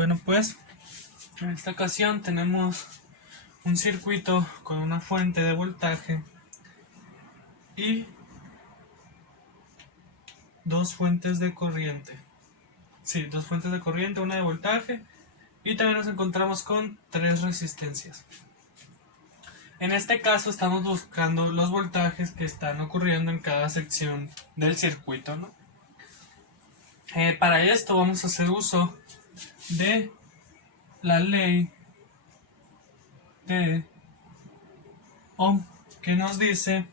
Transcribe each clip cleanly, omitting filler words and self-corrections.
Bueno, pues en esta ocasión tenemos un circuito con una fuente de voltaje y dos fuentes de corriente. Sí, dos fuentes de corriente, una de voltaje, y también nos encontramos con tres resistencias. En este caso estamos buscando los voltajes que están ocurriendo en cada sección del circuito, ¿no? Para esto vamos a hacer uso de la ley de Ohm, que nos dice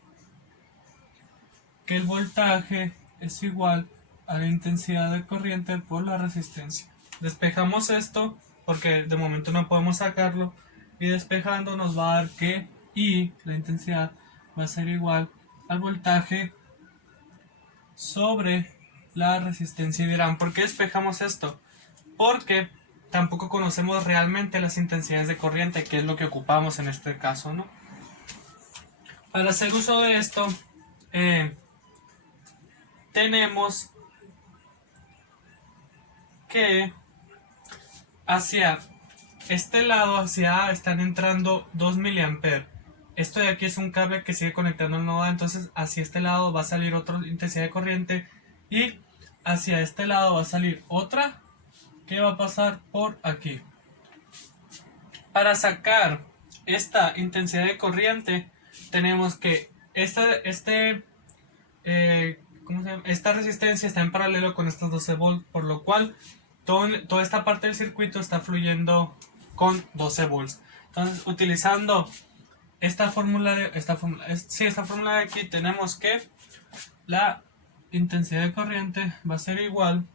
que el voltaje es igual a la intensidad de corriente por la resistencia. Despejamos esto porque de momento no podemos sacarlo, y despejando nos va a dar que I, la intensidad, va a ser igual al voltaje sobre la resistencia. Y dirán, ¿por qué despejamos esto? Porque tampoco conocemos realmente las intensidades de corriente, que es lo que ocupamos en este caso, ¿no? Para hacer uso de esto, tenemos que hacia este lado, hacia A, están entrando 2 mA. Esto de aquí es un cable que sigue conectando al nodo A, entonces hacia este lado va a salir otra intensidad de corriente y hacia este lado va a salir otra que va a pasar por aquí. Para sacar esta intensidad de corriente tenemos que esta resistencia está en paralelo con estos 12 volts, por lo cual toda esta parte del circuito está fluyendo con 12 volts. Entonces, utilizando esta fórmula de aquí, tenemos que la intensidad de corriente va a ser igual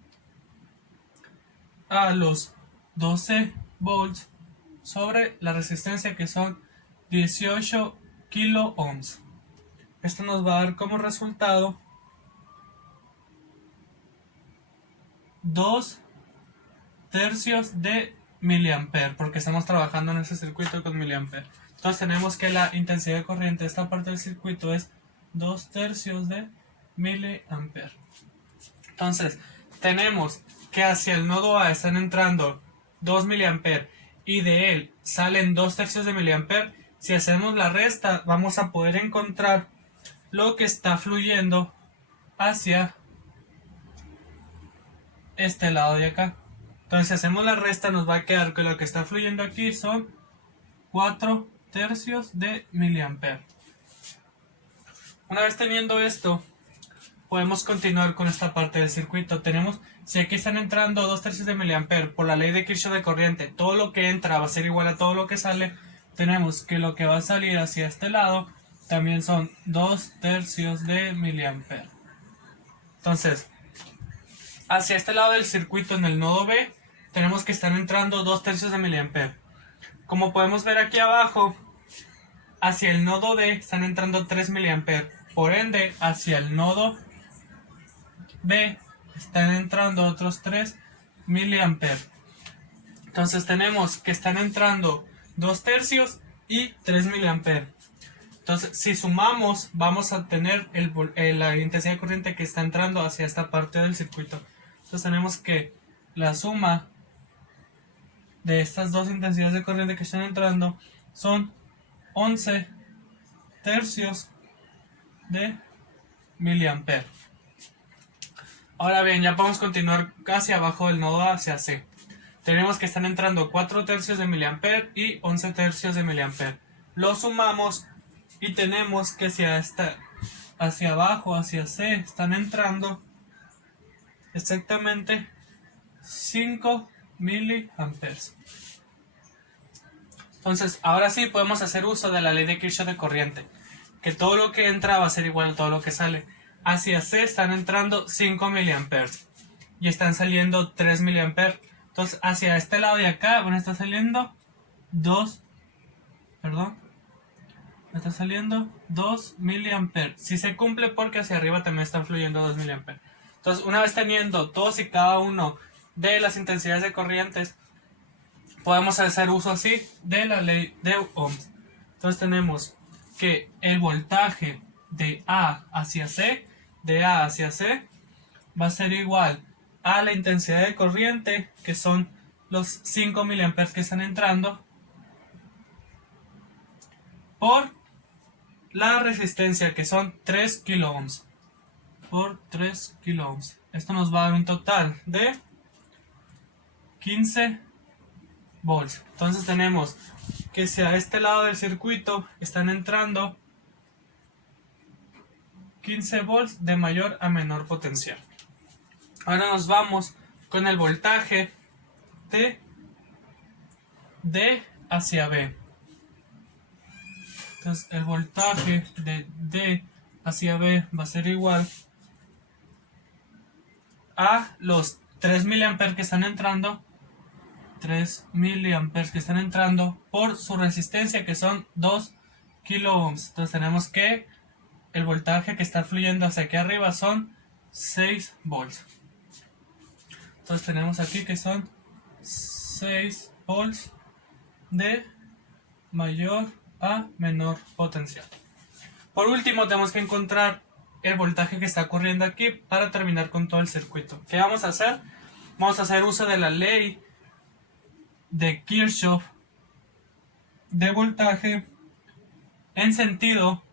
a los 12 volts sobre la resistencia, que son 18 kilo ohms. Esto nos va a dar como resultado 2 tercios de miliamper, porque estamos trabajando en ese circuito con miliamper. Entonces tenemos que la intensidad de corriente de esta parte del circuito es 2 tercios de miliamper. Entonces tenemos que hacia el nodo A están entrando 2 miliamper y de él salen 2 tercios de miliamper. Si hacemos la resta, vamos a poder encontrar lo que está fluyendo hacia este lado de acá. Entonces, si hacemos la resta, nos va a quedar que lo que está fluyendo aquí son 4 tercios de miliamper. Una vez teniendo esto, podemos continuar con esta parte del circuito. Tenemos, si aquí están entrando 2 tercios de miliamper, por la ley de Kirchhoff de corriente, todo lo que entra va a ser igual a todo lo que sale. Tenemos que lo que va a salir hacia este lado también son 2 tercios de miliamper. Entonces, hacia este lado del circuito, en el nodo B, tenemos que están entrando 2 tercios de miliamper. Como podemos ver aquí abajo, hacia el nodo D están entrando 3 miliamper. Por ende, hacia el nodo B están entrando otros 3 miliamper. Entonces tenemos que están entrando 2 tercios y 3 miliamper. Entonces, si sumamos, vamos a tener la intensidad de corriente que está entrando hacia esta parte del circuito. Entonces tenemos que la suma de estas dos intensidades de corriente que están entrando son 11 tercios de miliamper. Ahora bien, ya podemos continuar casi abajo del nodo A hacia C. Tenemos que están entrando 4 tercios de miliamper y 11 tercios de miliamper. Lo sumamos y tenemos que hacia abajo, hacia C, están entrando exactamente 5 miliamperes. Entonces, ahora sí podemos hacer uso de la ley de Kirchhoff de corriente, que todo lo que entra va a ser igual a todo lo que sale. Hacia C están entrando 5 miliamperes y están saliendo 3 miliamperes. Entonces, hacia este lado de acá van a estar saliendo 2 miliamperes. Si se cumple, porque hacia arriba también están fluyendo 2 miliamperes. Entonces, una vez teniendo todos y cada uno de las intensidades de corrientes, podemos hacer uso así de la ley de Ohm. Entonces tenemos que el voltaje de A hacia C va a ser igual a la intensidad de corriente, que son los 5 miliamperes que están entrando por la resistencia, que son 3 kilo ohms por 3 kilo ohms. Esto nos va a dar un total de 15 volts. Entonces tenemos que si a este lado del circuito están entrando 15 volts de mayor a menor potencial. Ahora nos vamos con el voltaje de D hacia B. Entonces el voltaje de D hacia B va a ser igual a los 3 miliamperes que están entrando, 3 miliamperes que están entrando por su resistencia, que son 2 kilo ohms. Entonces tenemos que el voltaje que está fluyendo hacia aquí arriba son 6 volts. Entonces tenemos aquí que son 6 volts de mayor a menor potencial. Por último tenemos que encontrar el voltaje que está corriendo aquí para terminar con todo el circuito. ¿Qué vamos a hacer? Vamos a hacer uso de la ley de Kirchhoff de voltaje en sentido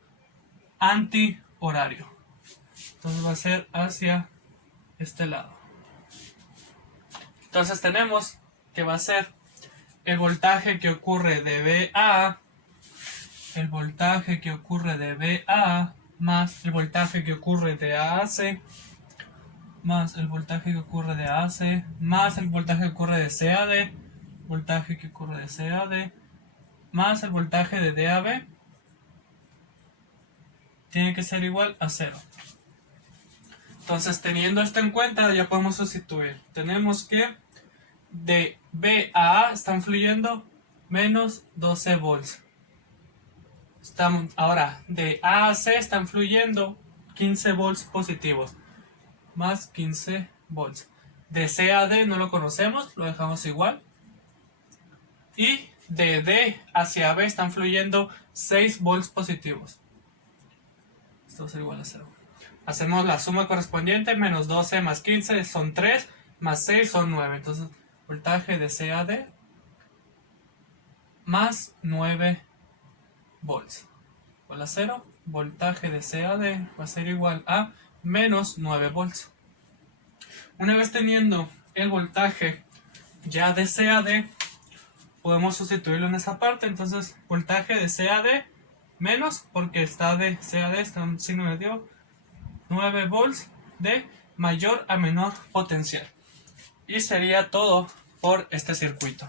antihorario. Entonces va a ser hacia este lado. Entonces tenemos que va a ser el voltaje que ocurre de B a A, el voltaje que ocurre de B a A, más el voltaje que ocurre de A a C, más el voltaje que ocurre de A a C, más el voltaje que ocurre de C a D, voltaje que ocurre de C a D, más el voltaje de D a B, tiene que ser igual a 0. Entonces, teniendo esto en cuenta, ya podemos sustituir. Tenemos que de B a A están fluyendo menos 12 volts. Ahora, de A a C están fluyendo 15 volts positivos, más 15 volts. De C a D no lo conocemos, lo dejamos igual. Y de D hacia B están fluyendo 6 volts positivos. Esto es igual a 0. Hacemos la suma correspondiente, menos 12 más 15 son 3, más 6 son 9. Entonces, voltaje de C a D más 9 volts. Igual a 0. Voltaje de C a D va a ser igual a menos 9 volts. Una vez teniendo el voltaje ya de C a D, podemos sustituirlo en esa parte. Entonces, voltaje de C a D menos, porque está de C a D, está un signo negativo, 9 volts de mayor a menor potencial. Y sería todo por este circuito.